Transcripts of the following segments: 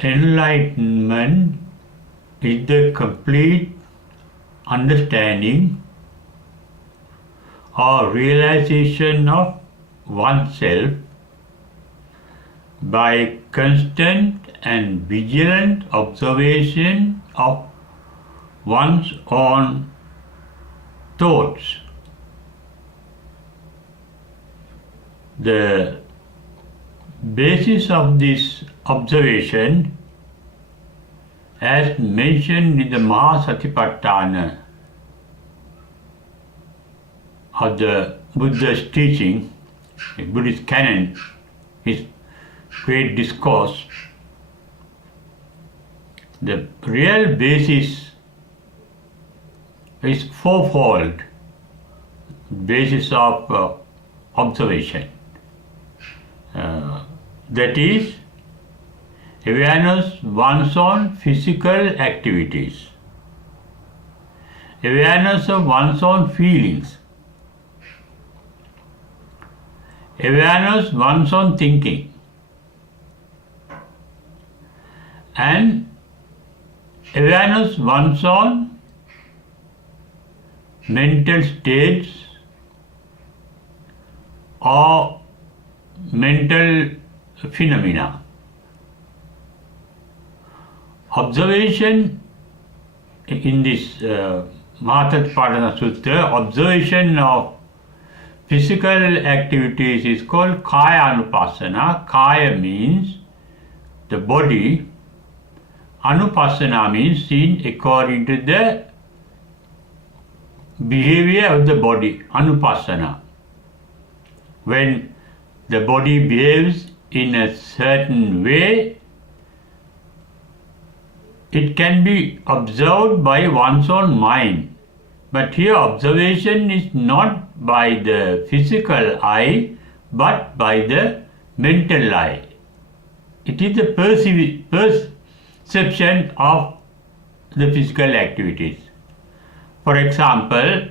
Enlightenment is the complete understanding or realization of oneself by constant and vigilant observation of one's own thoughts. The basis of this observation, as mentioned in the Mahasatipatthana of the Buddha's teaching, the Buddhist canon, his great discourse, the real basis is fourfold basis of observation. That is, awareness one's own physical activities, awareness of one's own feelings, awareness one's own thinking, and awareness one's own mental states or mental phenomena. Observation in this Mahasatipatthana Sutta, observation of physical activities is called Kaya Anupassana. Kaya means the body, Anupassana means seen according to the behavior of the body, Anupassana. When the body behaves in a certain way, it can be observed by one's own mind. But here observation is not by the physical eye, but by the mental eye. It is the perception of the physical activities. For example,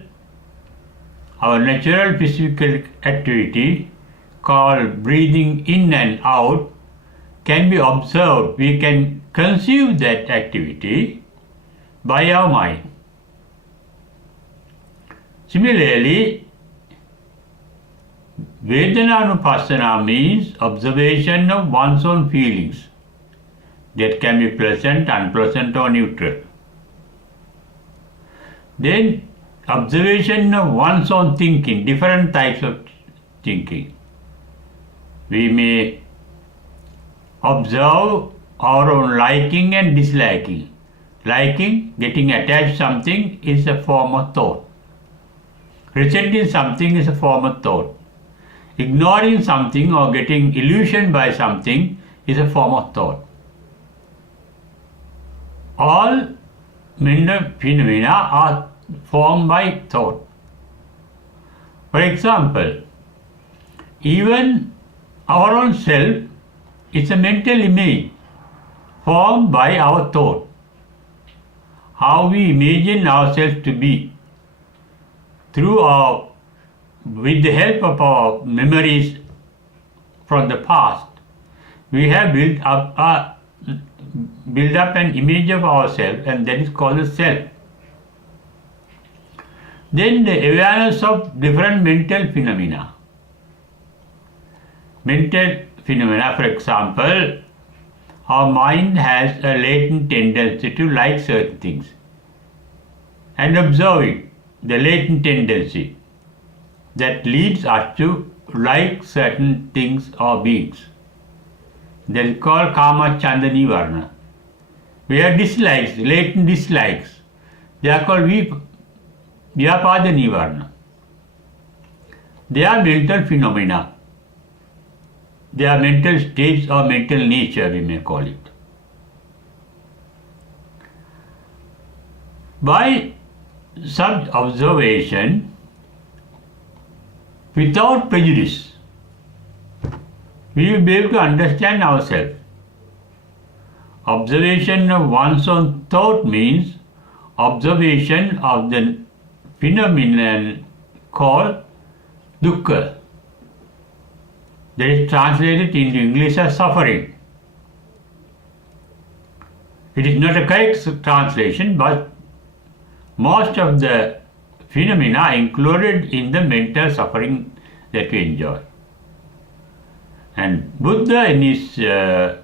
our natural physical activity called breathing in and out can be observed. We can conceive that activity by our mind. Similarly, Vedananupassana means observation of one's own feelings that can be pleasant, unpleasant or neutral. Then observation of one's own thinking, different types of thinking. We may observe our own liking and disliking. Liking, getting attached to something, is a form of thought. Resenting something is a form of thought. Ignoring something or getting illusioned by something is a form of thought. All mental phenomena are formed by thought. For example, even our own self is a mental image formed by our thought. How we imagine ourselves to be with the help of our memories from the past, we have built up an image of ourselves, and that is called the self. Then the awareness of different mental phenomena. Mental phenomena, for example, our mind has a latent tendency to like certain things and observe it, the latent tendency that leads us to like certain things or beings. That is called Kama Chanda Nivarna. We have dislikes, latent dislikes. They are called Vyapada Nivarna. They are mental phenomena. They are mental states or mental nature, we may call it. By such observation, without prejudice, we will be able to understand ourselves. Observation of one's own thought means observation of the phenomenon called dukkha. That is translated into English as suffering. It is not a correct translation, but most of the phenomena are included in the mental suffering that we enjoy. And Buddha in his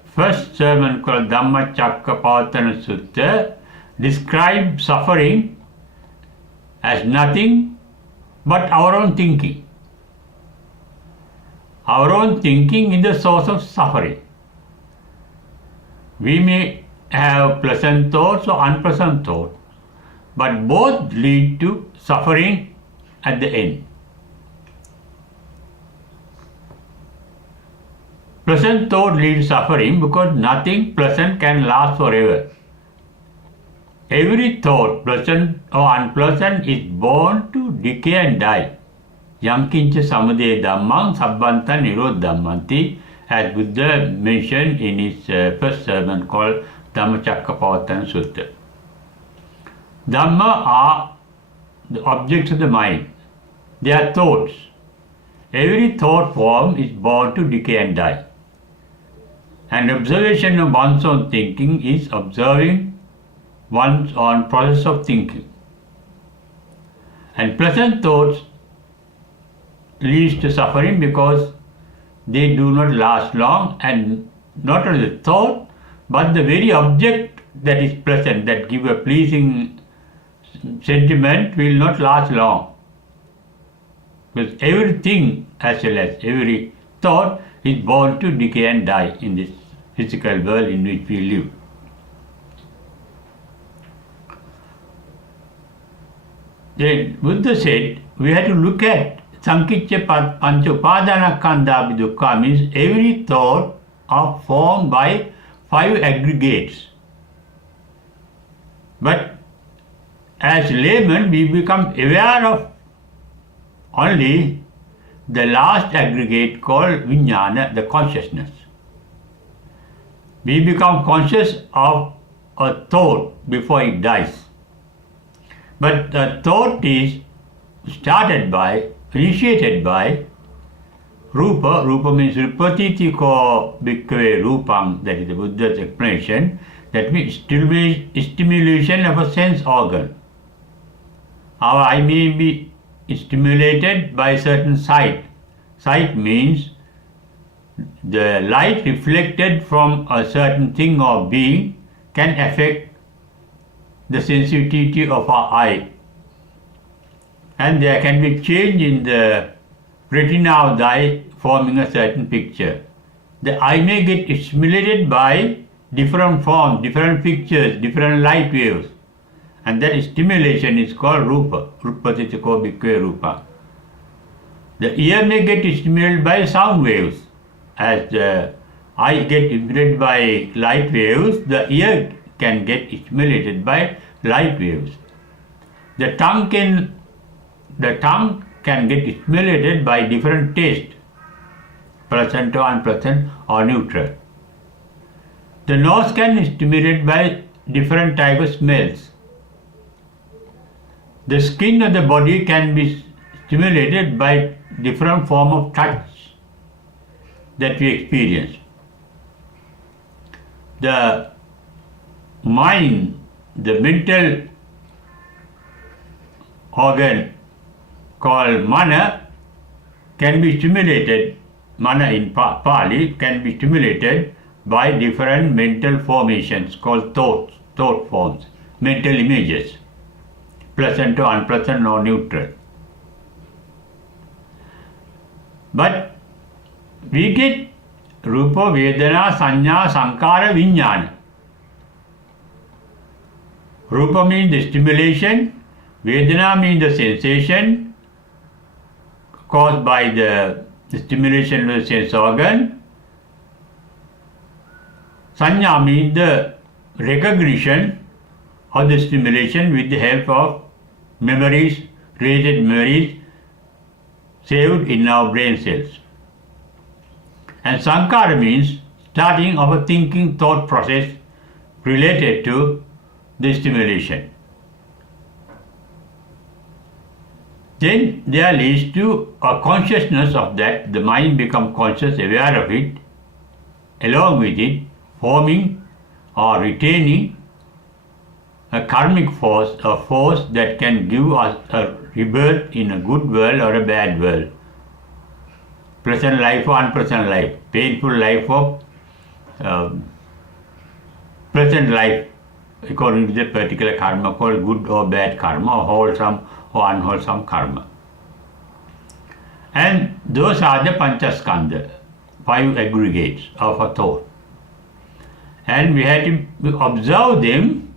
first sermon called Dhammacakkappavattana Sutta described suffering as nothing but our own thinking. Our own thinking is the source of suffering. We may have pleasant thoughts or unpleasant thoughts, but both lead to suffering at the end. Pleasant thought leads to suffering because nothing pleasant can last forever. Every thought, pleasant or unpleasant, is born to decay and die. Yankincha samudaya dhammang sabbanta nirodha dhammanti, as Buddha mentioned in his first sermon called Dhammacakkappavattana Sutta. Dhamma are the objects of the mind. They are thoughts. Every thought form is born to decay and die. And observation of one's own thinking is observing one's own process of thinking. And pleasant thoughts leads to suffering because they do not last long, and not only the thought, but the very object that is pleasant, that give a pleasing sentiment, will not last long. Because everything as well as every thought is born to decay and die in this physical world in which we live. Then Buddha said we have to look at Sankicca Pancha Upadanakkhandha Dukkha, means every thought are formed by 5 aggregates. But as laymen, we become aware of only the last aggregate called vijnana, the consciousness. We become conscious of a thought before it dies. But the thought is initiated by rupa. Rupa means rupatitiko bhikkhave rupam, that is the Buddha's explanation. That means stimulation of a sense organ. Our eye may be stimulated by certain sight. Sight means the light reflected from a certain thing or being can affect the sensitivity of our eye. And there can be change in the retina of the eye forming a certain picture. The eye may get stimulated by different forms, different pictures, different light waves. And that stimulation is called rupa, rupatitiko bhikkhave rupa. The ear may get stimulated by sound waves. As the eye gets stimulated by light waves, the ear can get stimulated by light waves. The tongue can get stimulated by different tastes, pleasant or unpleasant or neutral. The nose can be stimulated by different types of smells. The skin of the body can be stimulated by different form of touch that we experience. The mind, the mental organ called mana, can be stimulated, mana in Pali can be stimulated by different mental formations called thought forms, mental images, pleasant or unpleasant or neutral. But we get rupa, vedana, sanya, sankara, vijnana. Rupa means the stimulation, vedana means the sensation caused by the stimulation of the sense organ, sanya means the recognition of the stimulation with the help of memories, related memories saved in our brain cells. And sankara means starting of a thinking thought process related to the stimulation. Then there leads to a consciousness of that, the mind becomes conscious, aware of it, along with it, forming or retaining a karmic force, a force that can give us a rebirth in a good world or a bad world. Pleasant life or unpleasant life, painful life or pleasant life, according to the particular karma called good or bad karma, or wholesome or unwholesome karma. And those are the Panchaskandha, 5 aggregates of a thought. And we had to observe them,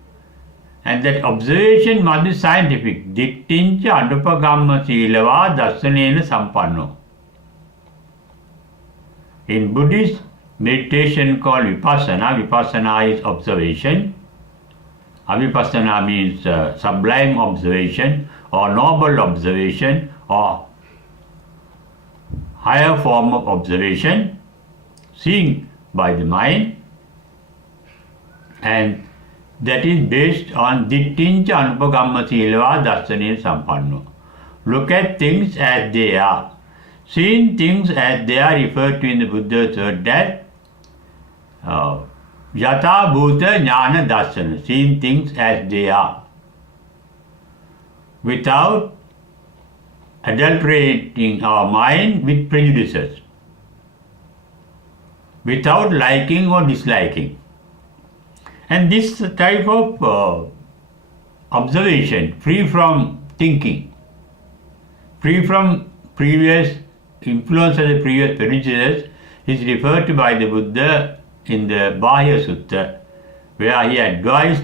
and that observation must be scientific. Dittincha anupagamma silava dasanena sampanno. In Buddhist meditation called vipassana, vipassana is observation. Avipassana means sublime observation or noble observation or higher form of observation, seeing by the mind, and that is based on dittincha anupagamma silava dasanena sampanno. Look at things as they are. Seeing things as they are referred to in the Buddha's word that yata bhuta jnana darsana, seeing things as they are, without adulterating our mind with prejudices, without liking or disliking. And this type of observation, free from thinking, free from previous influence of the previous prejudices, is referred to by the Buddha in the Bahya Sutta, where he advised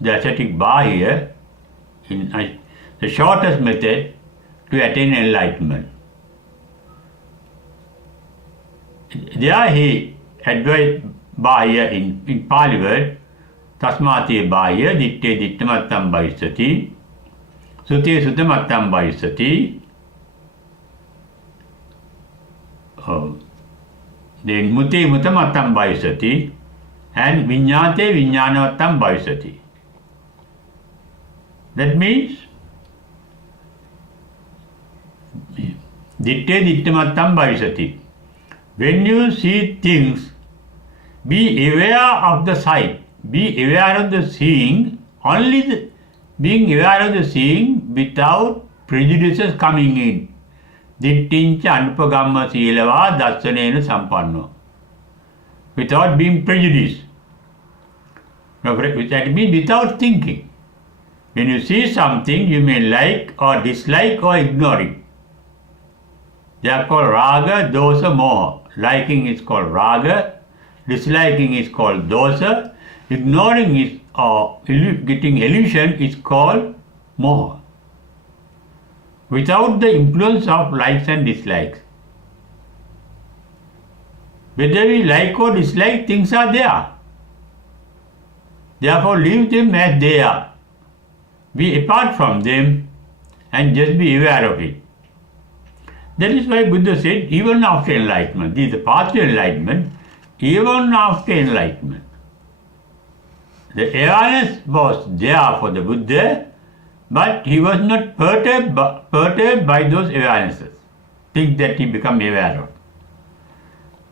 the ascetic Bahya in the shortest method to attain enlightenment. There he advised Bahya in Pali word, Tasmati Bahya ditte dittamattam bhavisati, sute sutamattam bhavisati, then mute mutamattam bhavisati, and vinyate vinyanavattam bhavisati. That means ditte dittamattam bhavisati. When you see things, be aware of the sight, be aware of the seeing, only being aware of the seeing without prejudices coming in. Dittincha anupagamma silava dasanena sampanno. Without being prejudiced. That means without thinking. When you see something, you may like or dislike or ignore it. They are called raga, dosa, moha. Liking is called raga, disliking is called dosa, ignoring is or getting illusion is called moha. Without the influence of likes and dislikes. Whether we like or dislike, things are there. Therefore, leave them as they are. Be apart from them and just be aware of it. That is why Buddha said, even after enlightenment, this is the path to enlightenment, even after enlightenment. The awareness was there for the Buddha, but he was not perturbed by those awarenesses, things that he became aware of.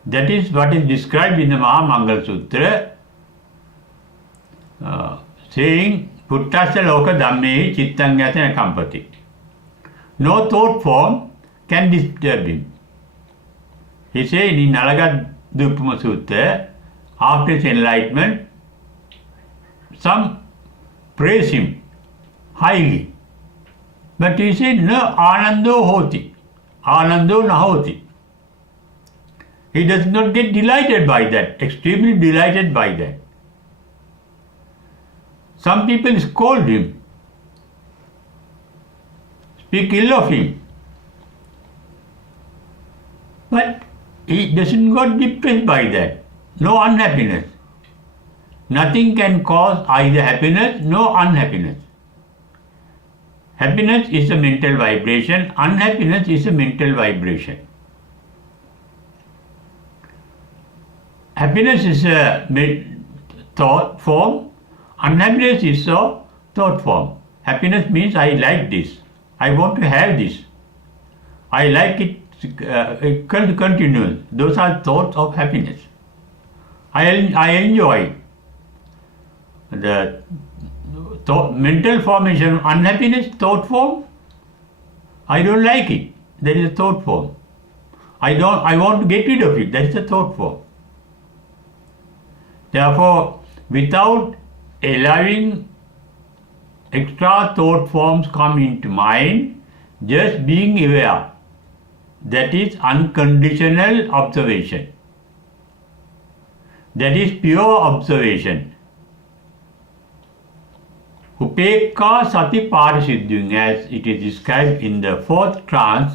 That is what is described in the Mahamangala Sutra, saying, Puttasa loka dhammehi chittangata kampati. No thought form can disturb him. He said in Nalaga Dupama Sutra, after his enlightenment, some praise him highly. But he said, no anando hoti, anando nahoti. He does not get delighted by that, extremely delighted by that. Some people scold him, speak ill of him. But he doesn't get depressed by that. No unhappiness. Nothing can cause either happiness nor unhappiness. Happiness is a mental vibration, unhappiness is a mental vibration. Happiness is a thought form, unhappiness is a thought form. Happiness means I like this, I want to have this, I like it continuous. Those are thoughts of happiness. I enjoy the mental formation, unhappiness, thought form. I don't like it. That is a thought form. I want to get rid of it. That is a thought form. Therefore, without allowing extra thought forms come into mind, just being aware, that is unconditional observation. That is pure observation. Upekka sati parisiddhyung, as it is described in the fourth trance,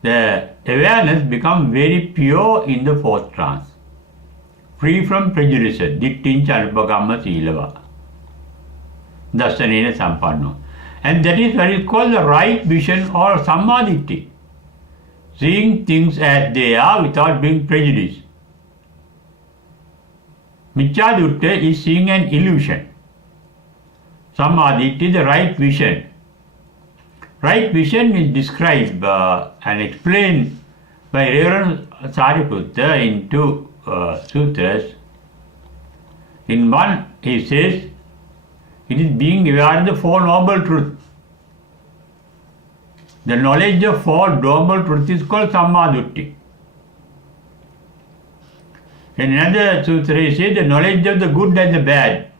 the awareness becomes very pure in the fourth trance, free from prejudice, dittincha anubhagamma silava, dasanena sampanno. And that is what is called the right vision or sammaditthi, seeing things as they are without being prejudiced. Micchadutta is seeing an illusion. Sammaditthi is the right vision. Right vision is described and explained by Reverend Sariputta in two sutras. In one, he says, it is being aware of the Four Noble Truths. The knowledge of Four Noble Truths is called Sammaditthi. In another sutra, he says the knowledge of the good and the bad,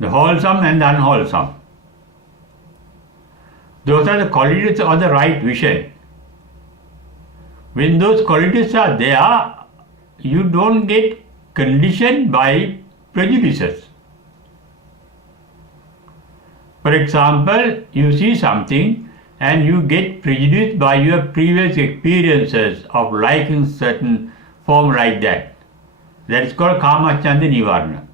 the wholesome and the unwholesome. Those are the qualities of the right vision. When those qualities are there, you don't get conditioned by prejudices. For example, you see something and you get prejudiced by your previous experiences of liking certain form like that. That is called Kamacchanda Nivarana.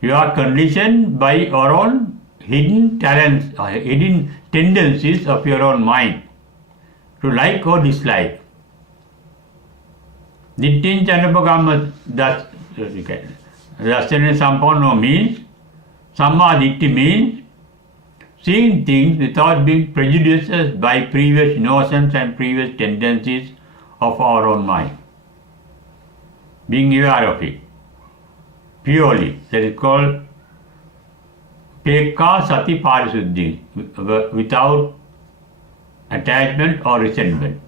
You are conditioned by your own hidden talents, hidden tendencies of your own mind to like or dislike. Dittincha anubhagamma dasana sampanno means, sammaditthi means seeing things without being prejudiced by previous notions and previous tendencies of our own mind. Being aware of it purely. That is called Pekka Sati Parisuddhi, without attachment or resentment.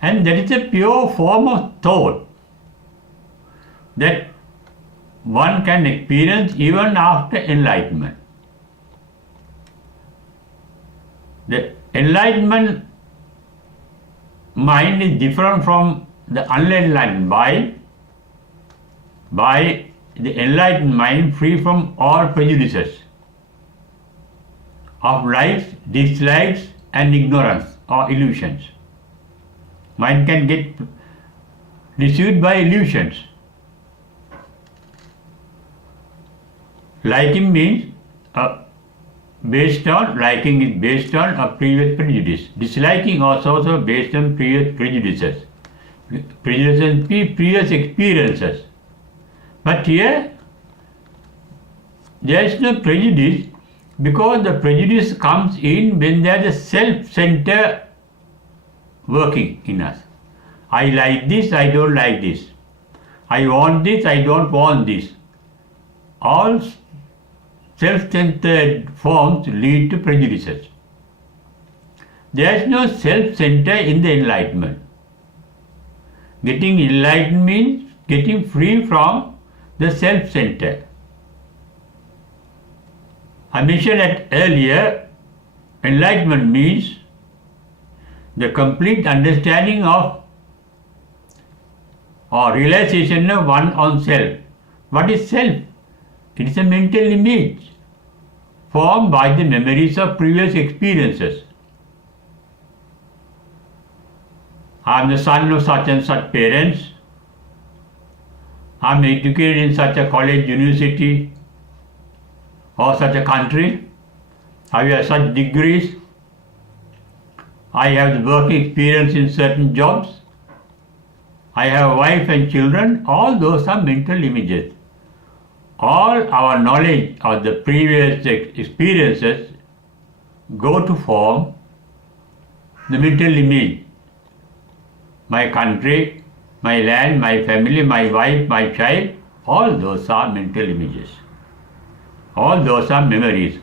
And that is a pure form of thought that one can experience even after enlightenment. The enlightenment mind is different from the unenlightened by the enlightened mind free from all prejudices of likes, dislikes and ignorance or illusions. Mind can get deceived by illusions. Liking means liking is based on a previous prejudice. Disliking also based on previous prejudices. Prejudices means previous experiences. But here, there is no prejudice because the prejudice comes in when there is a self-center working in us. I like this, I don't like this. I want this, I don't want this. All self-centered forms lead to prejudices. There is no self-center in the enlightenment. Getting enlightened means getting free from the self-center. I mentioned that earlier, enlightenment means the complete understanding of or realization of one on self. What is self? It is a mental image formed by the memories of previous experiences. I am the son of such and such parents. I am educated in such a college, university or such a country. I have such degrees. I have the work experience in certain jobs. I have a wife and children. All those are mental images. All our knowledge of the previous experiences go to form the mental image. My country, my land, my family, my wife, my child, All those are mental images. All those are memories.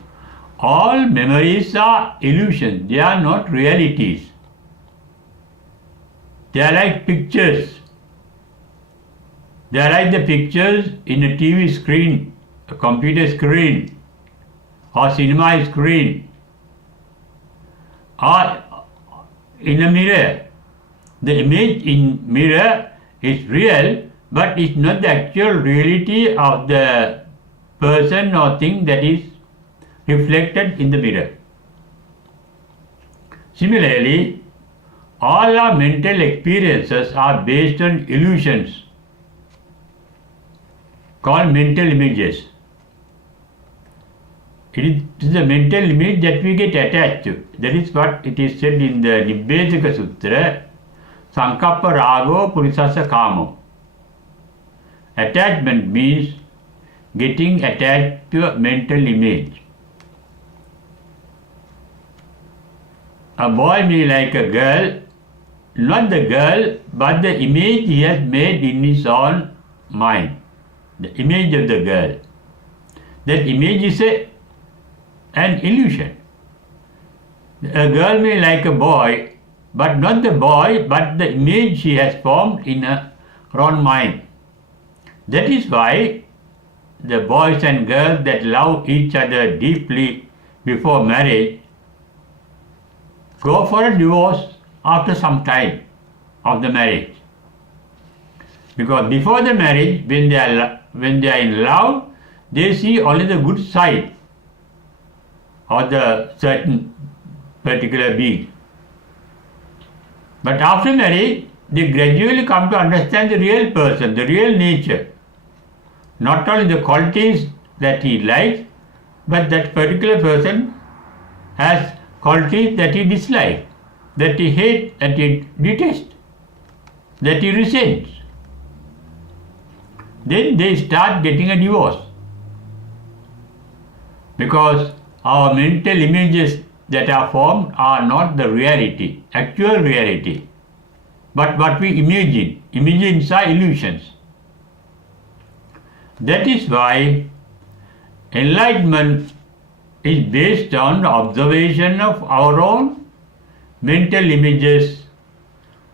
All memories are illusions. They are not realities. They are like pictures. They are like the pictures in a TV screen, a computer screen, or cinema screen, or in a mirror. The image in mirror is real, but it's not the actual reality of the person or thing that is reflected in the mirror. Similarly, all our mental experiences are based on illusions called mental images. It is the mental image that we get attached to. That is what it is said in the Nibbedaka Sutra, Sankappa Rago Purisasa Kamo. Attachment means getting attached to a mental image. A boy may like a girl, not the girl, but the image he has made in his own mind. The image of the girl. That image is an illusion. A girl may like a boy, but not the boy, but the image she has formed in her own mind. That is why the boys and girls that love each other deeply before marriage go for a divorce after some time of the marriage. Because before the marriage, when they are in love, they see only the good side of the certain particular being. But after marriage, they gradually come to understand the real person, the real nature. Not only the qualities that he likes, but that particular person has qualities that he dislikes, that he hates, that he detests, that he resents. Then they start getting a divorce. Because our mental images that are formed are not the reality, actual reality, but what we imagine. Images are illusions. That is why enlightenment is based on the observation of our own mental images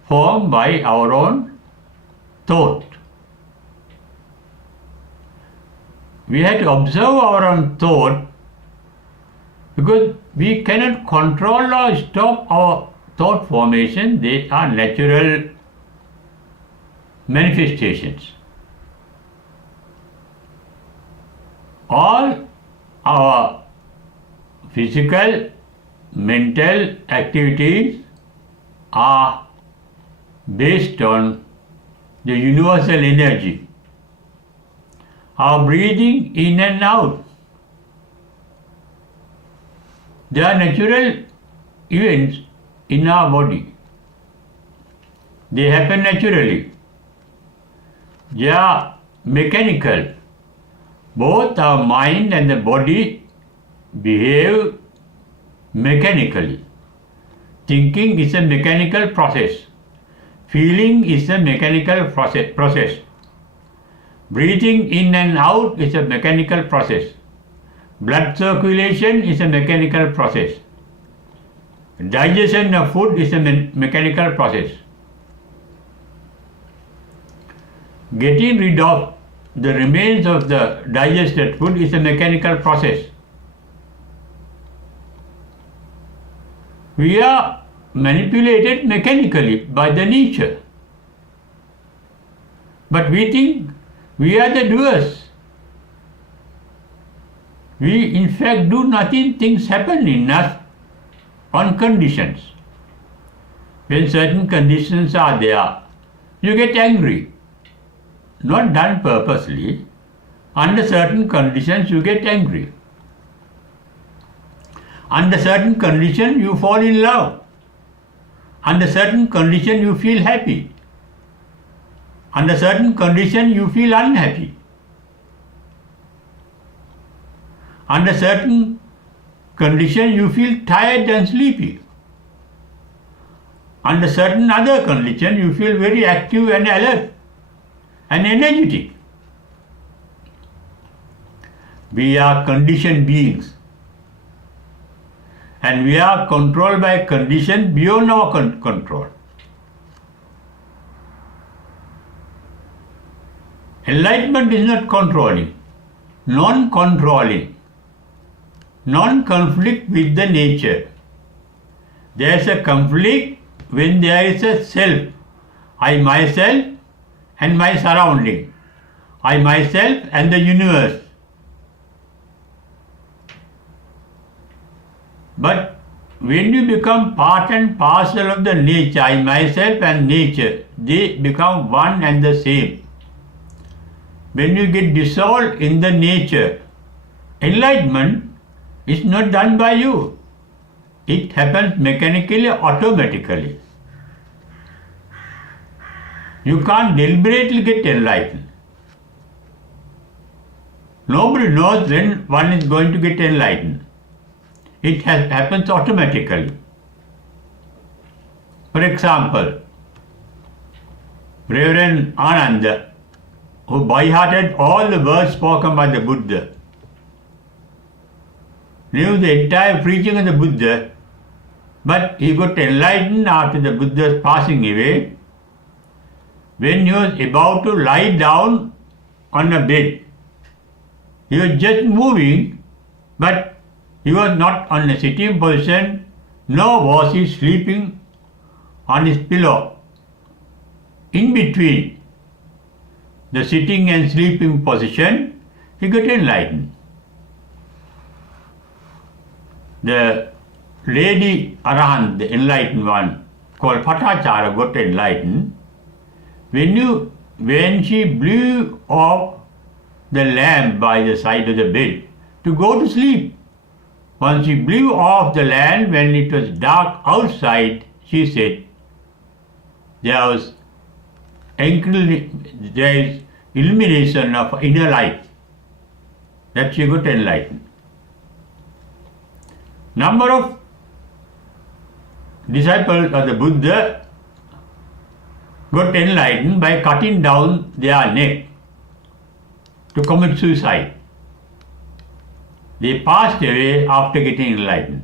formed by our own thought. We have to observe our own thought because we cannot control or stop our thought formation. They are natural manifestations. All our physical, mental activities are based on the universal energy. Our breathing in and out, they are natural events in our body. They happen naturally. They are mechanical. Both our mind and the body behave mechanically. Thinking is a mechanical process. Feeling is a mechanical process. Breathing in and out is a mechanical process. Blood circulation is a mechanical process. Digestion of food is a mechanical process. Getting rid of the remains of the digested food is a mechanical process. We are manipulated mechanically by the nature. But we think we are the doers. We in fact do nothing, things happen in us on conditions. When certain conditions are there, you get angry. Not done purposely. Under certain conditions you get angry. Under certain conditions you fall in love. Under certain conditions you feel happy. Under certain conditions you feel unhappy. Under certain conditions you feel tired and sleepy. Under certain other conditions you feel very active and alert and energetic. We are conditioned beings. And we are controlled by conditions beyond our control. Enlightenment is not controlling, non-controlling, non-conflict with the nature. There is a conflict when there is a self, I myself and my surrounding, I myself and the universe. But when you become part and parcel of the nature, I myself and nature, they become one and the same. When you get dissolved in the nature, enlightenment is not done by you. It happens mechanically, automatically. You can't deliberately get enlightened. Nobody knows when one is going to get enlightened. It happens automatically. For example, Reverend Ananda, who by-hearted all the words spoken by the Buddha, knew the entire preaching of the Buddha, but he got enlightened after the Buddha's passing away when he was about to lie down on a bed. He was just moving, but he was not on a sitting position, nor was he sleeping on his pillow. In between the sitting and sleeping position, he got enlightened. The lady Arahant, the enlightened one, called Patachara, got enlightened when she blew off the lamp by the side of the bed to go to sleep. Once she blew off the lamp when it was dark outside, she said, there is illumination of inner light. That she got enlightened. Number of disciples of the Buddha got enlightened by cutting down their neck to commit suicide. They passed away after getting enlightened.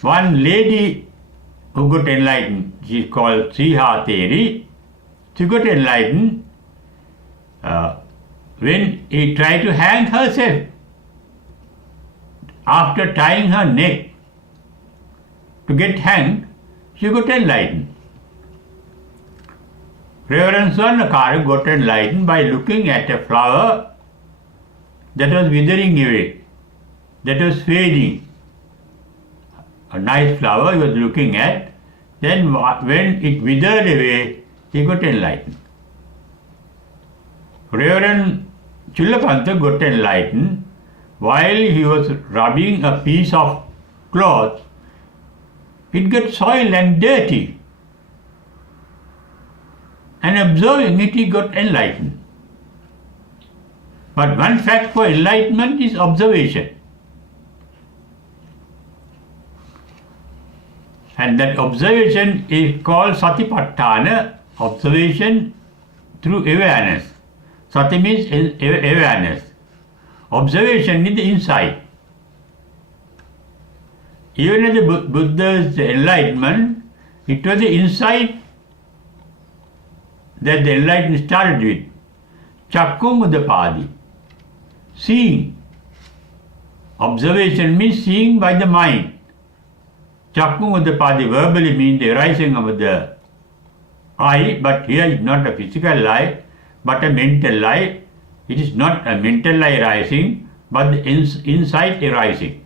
One lady who got enlightened, she is called Siha Theri. She got enlightened when he tried to hang herself. After tying her neck to get hanged, she got enlightened. Reverend Swarnakara got enlightened by looking at a flower that was withering away, that was fading. A nice flower he was looking at, then when it withered away, he got enlightened. Reverend Chullapantha got enlightened while he was rubbing a piece of cloth. It got soiled and dirty. And observing it, he got enlightened. But one fact for enlightenment is observation. And that observation is called Satipatthana, observation through awareness. Sati means awareness. Observation is the insight. Even at the Buddha's enlightenment, it was the insight that the enlightenment started with. Chakkum Udapadi. Seeing. Observation means seeing by the mind. Chakkum Udapadi verbally means the arising of the eye, but here is not a physical eye, but a mental eye. It is not a mental eye arising, but the insight arising.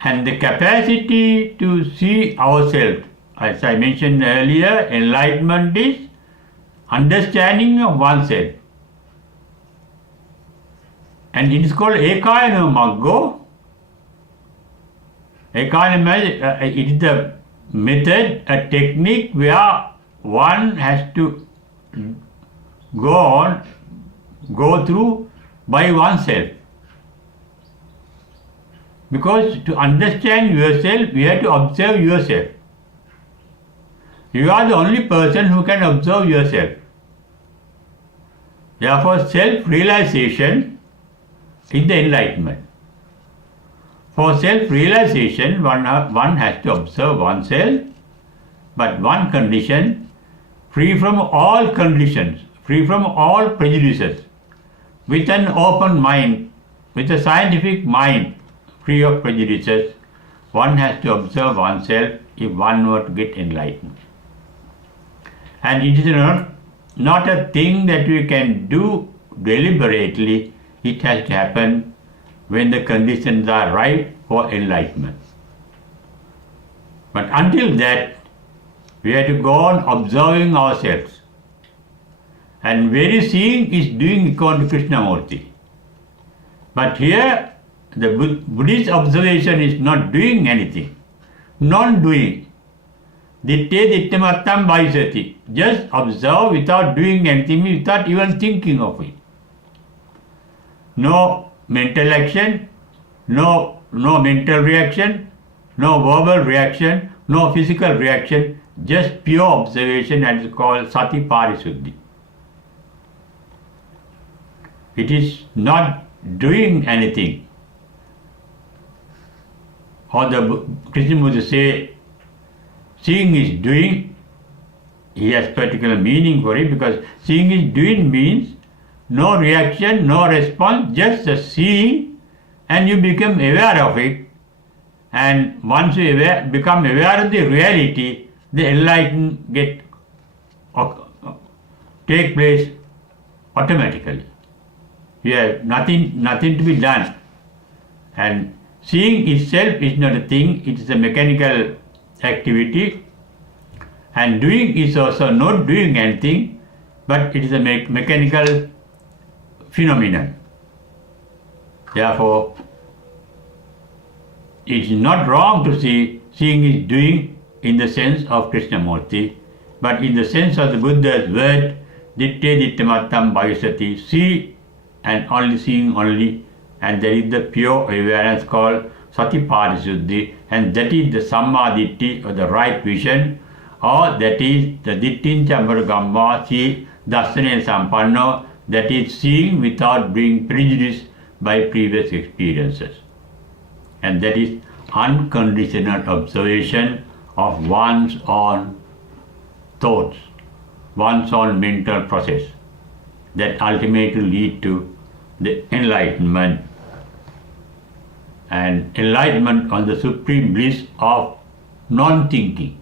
And the capacity to see ourselves, as I mentioned earlier, enlightenment is understanding of oneself. And it is called Ekayana Maggo. Ekayana, it is the method, a technique where one has to go through by oneself. Because to understand yourself, you have to observe yourself. You are the only person who can observe yourself. Therefore, self-realization is the enlightenment. For self-realization, one has to observe oneself, but one condition, free from all conditions, free from all prejudices, with an open mind, with a scientific mind, free of prejudices, one has to observe oneself if one were to get enlightened. And it is not a thing that we can do deliberately. It has to happen when the conditions are ripe for enlightenment. But until that, we have to go on observing ourselves. And very seeing is doing according to Krishnamurti. But here, the Buddhist observation is not doing anything, non-doing. Ditte dittamattam vaisati. Just observe without doing anything, without even thinking of it. No mental action, no mental reaction, no verbal reaction, no physical reaction, just pure observation, and it's called sati parisuddhi. It is not doing anything. Or the Krishnamurti say, seeing is doing. He has particular meaning for it, because seeing is doing means no reaction, no response, just a seeing, and you become aware of it. And once you become aware of the reality, the enlightenment take place automatically. You have nothing to be done. And seeing itself is not a thing, it is a mechanical activity. And doing is also not doing anything, but it is a mechanical phenomenon. Therefore, it is not wrong to see seeing is doing in the sense of Krishnamurti, but in the sense of the Buddha's word, ditte dittamattam bhavisati, see and only seeing only, and there is the pure awareness called sati parisuddhi, and that is the samma ditti, or the right vision, or that is the dittincha amaragamma, see darsane sampanno, that is seeing without being prejudiced by previous experiences. And that is unconditional observation of one's own thoughts, one's own mental process, that ultimately lead to the enlightenment. And enlightenment on the supreme bliss of non-thinking.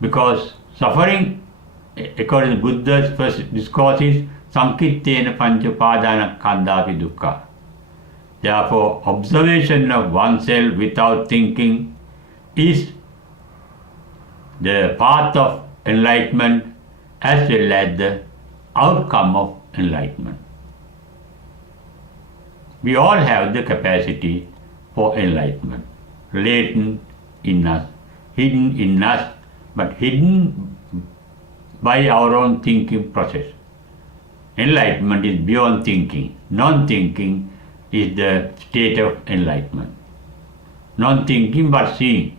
Because suffering, according to Buddha's first discourse, is sankittena panchapadana khandapi dukkha. Therefore, observation of oneself without thinking is the path of enlightenment as well as the outcome of enlightenment. We all have the capacity for enlightenment, latent in us, hidden in us, but hidden by our own thinking process. Enlightenment is beyond thinking. Non-thinking is the state of enlightenment. Non-thinking but seeing.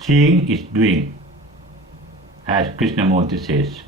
Seeing is doing, as Krishnamurti says.